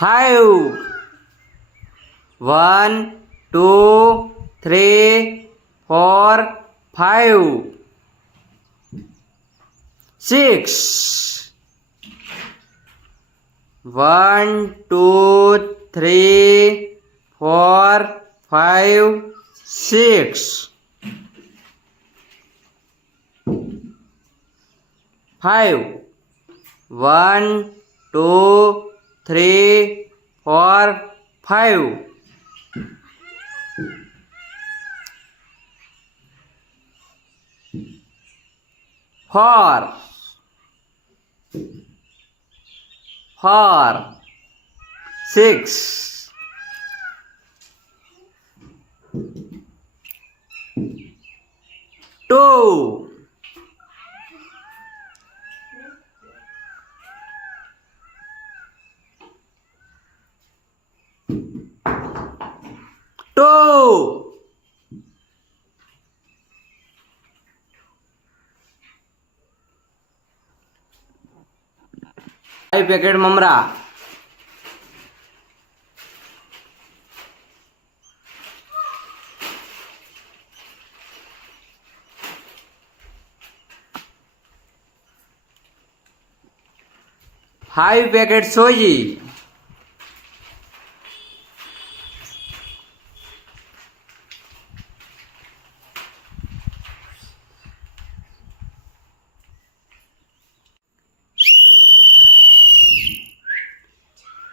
5 1 2 3 4 5 6 1 2 3 4 5 6 5 1 2 3 4 5 4 4 6 2 2 5 packet મમરા 5 packet સોજી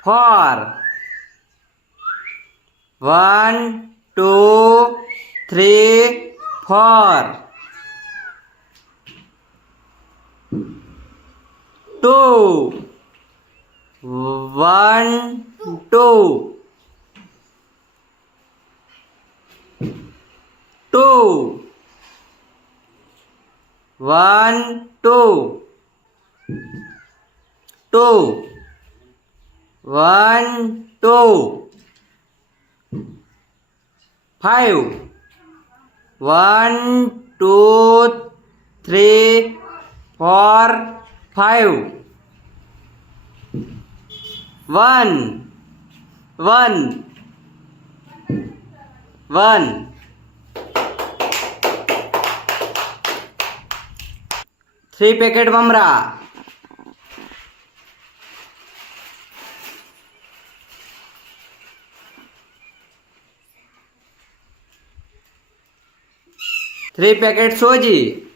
4 1 2 3 4 2 1 2 2 1 2 2 1 2 5 1 2 3 4 5 1 1 1 3 packet મમરા 3 packet સોજી